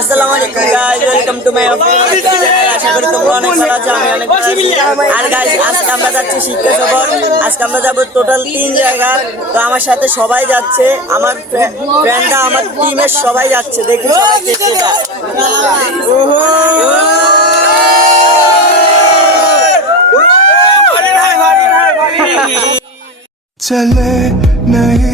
আসসালামু আলাইকুম welcome to আশা করি অনেক আর যাব টোটাল তিন জায়গা। আমার সাথে সবাই যাচ্ছে। আমার আমার সবাই যাচ্ছে। দেখি সবাই চলে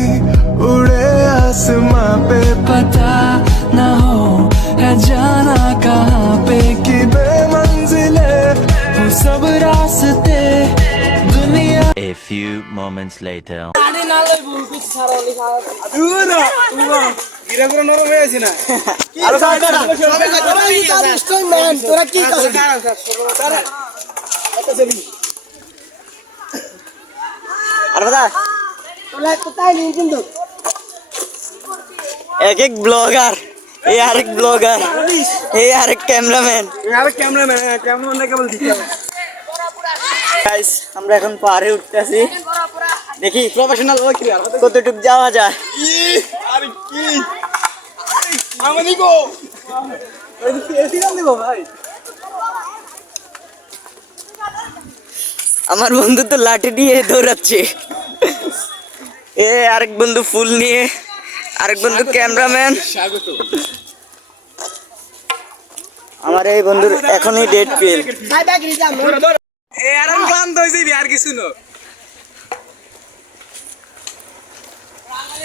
few moments later. আর এক এক ব্লগার এই আরেক ব্লগার এই আরেক ক্যামেরাম্যান গাইস আমরা এখন পাহাড়ে উঠতেছি। দেখি প্রফেশনাল কতটুক যাওয়া যায়। আমার বন্ধু তো লাঠি নিয়ে দৌড়াচ্ছে। এ আরেক বন্ধু ফুল নিয়ে আরেক বন্ধু ক্যামেরাম্যান। আমার এই বন্ধুর এখনই ডেট ফেল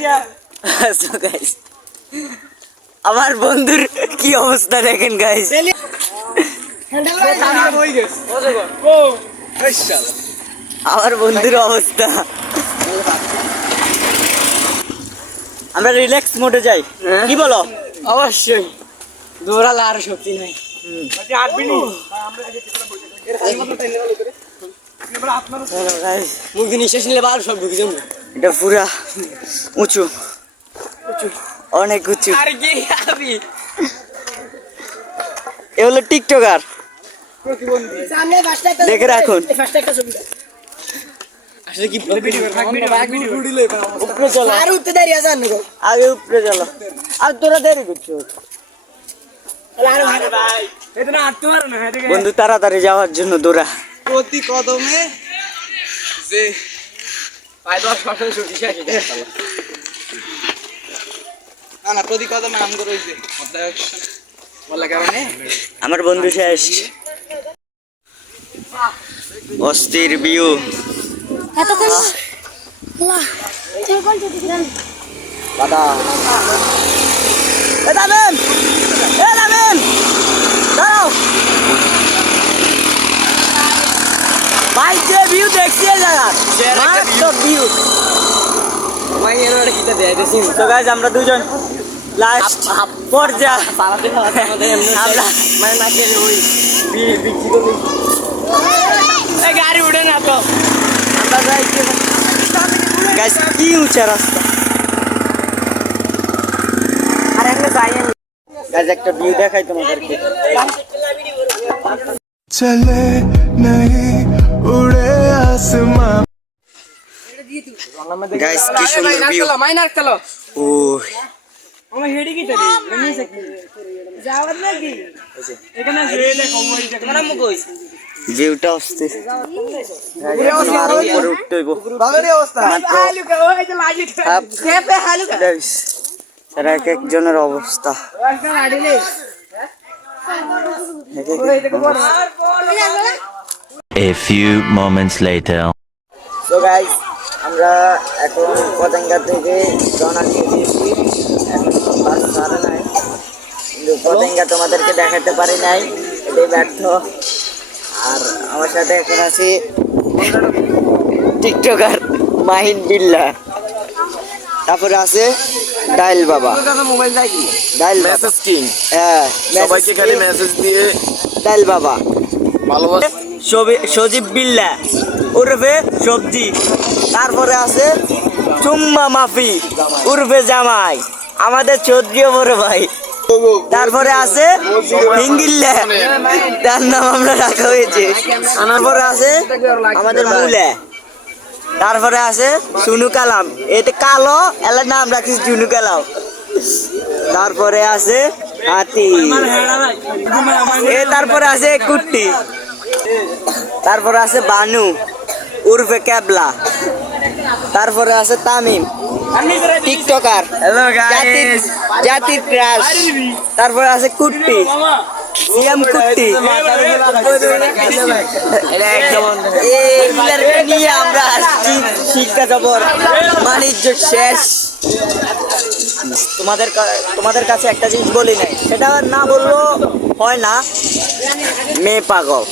So guys, আমার বন্ধুর কি অবস্থা দেখেন গাইস আমার বন্ধুর অবস্থা। আমরা রিল্যাক্স মোডে যাই। কি বলো? অবশ্যই। দৌড়ালে আর শক্তি নাই। মুখ নিঃশ্বাস নিলে বার সব ঢুকে যাব। এটা পুরা উঁচু। অনেক উঁচু। আর কি আমি? এ হলো টিকটকার। দেখে রাখুন। আসলে কি উপরে চলো। আগে উপরে চলো। আর তোরা দেরি করছ। বন্ধু তাড়াতাড়ি যাওয়ার জন্য দৌড়া। প্রতি কদমে যে আমার বন্ধু শেষ। অস্থির বিউ। দাদা। দাঁড়াও। ভাই যে ভিউ দেখছি ভিউ তো গাইজ আমরা দুজন লাস্ট এমনি আমরা মানে গাড়ি উঠে না তো। আমরা যাই গাইজ কি উঁচা রাস্তা। আর এমনি যাই আমি একটা ভিউ দেখাই তোমাদেরকে। চলে নেই উড়ে আসমা গাইস কি সুন্দর ভিউ মাইনার চলো ও আমার হেডি কি তরে? আমি সকি যাওয়ার নাকি? এখানে যে দেখো ওই যে তোমার মুখ হইছে। ভিউটা আসছে। উপরে উঠতে হইব। বাগানের অবস্থা। হালুকা ওই যে লাগি খেপে হালুকা। গাইস এক একজনের অবস্থা। একদম আড়িলে A few moments later. তো গাইজ আমরা এখন পতেঙ্গা থেকে রওনা দিয়ে দিয়েছি। এখন বাস ছাড়ে নাই। কিন্তু পতেঙ্গা তোমাদেরকে দেখাতে পারি নাই। এটাই ব্যর্থ। আর আমার সাথে এখন আছি টিকটকার মাহিন বিল্লা। তারপরে আছে ডাইল বাবা। মোবাইল কি? ডাইল মেসেজ কিং হ্যাঁ সবাইকে খালি মেসেজ দিয়ে ডাইল বাবা। ভালোবাসা। সজীব বিল্লা। উর্ফে সবজি। তারপরে আছে চুম্মা মাফি। উর্ফে জামাই। আমাদের চৌধুরী বড় ভাই। তারপরে আছে হিঙ্গিল্লা। তার নাম আমরা রাখা হয়েছে। তারপরে আছে আমাদের মুলে। তারপরে আছে সুনু কালাম। এটা কালো এলার নাম রাখিস জুনু কালাম। তারপরে আছে হাতি। এ তারপরে আছে কুট্টি। তারপরে আছে বানু উর্ফে ক্যাবলা। তারপরে আছে তামিম টিকটকার জাতির ক্রাশ তারপরে আছে কুট্টি সিএম কুট্টি। নিয়ে আমরা আসছি শিক্ষা জবর বাণিজ্য শেষ। তোমাদের তোমাদের কাছে একটা জিনিস বলি নাই। সেটা না বললেও হয় না। মেয়ে পাগল।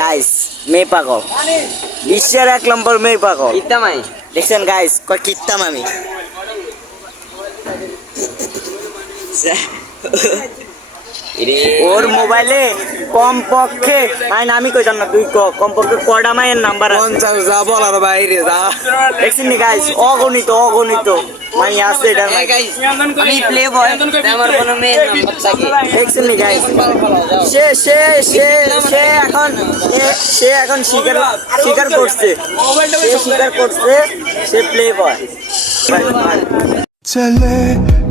গাইস মেয়ে পাগল। বিশ্বের এক নম্বর মেয়ে পাগল। ইতামাই দেখছেন গাইস কয় কিত্তাম আমি। ওর মোবাইলে কমপক্ষে আইন আমি কইতাম না তুই কমপক্ষে কটা মায়ের নাম্বার আছে? পঞ্চাশ যা বলার বাইরে যা। দেখছেন নি গাইস অগণিত অগণিত মাই আছে এটা। আমি প্লে বয় আমার কোন কোনো মেয়ে দেখছেন নি গাইস সে সে সে সে এখন সে এখন শিকার শিকার করছে। সে শিকার করছে সে প্লে বয় চলে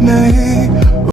নাই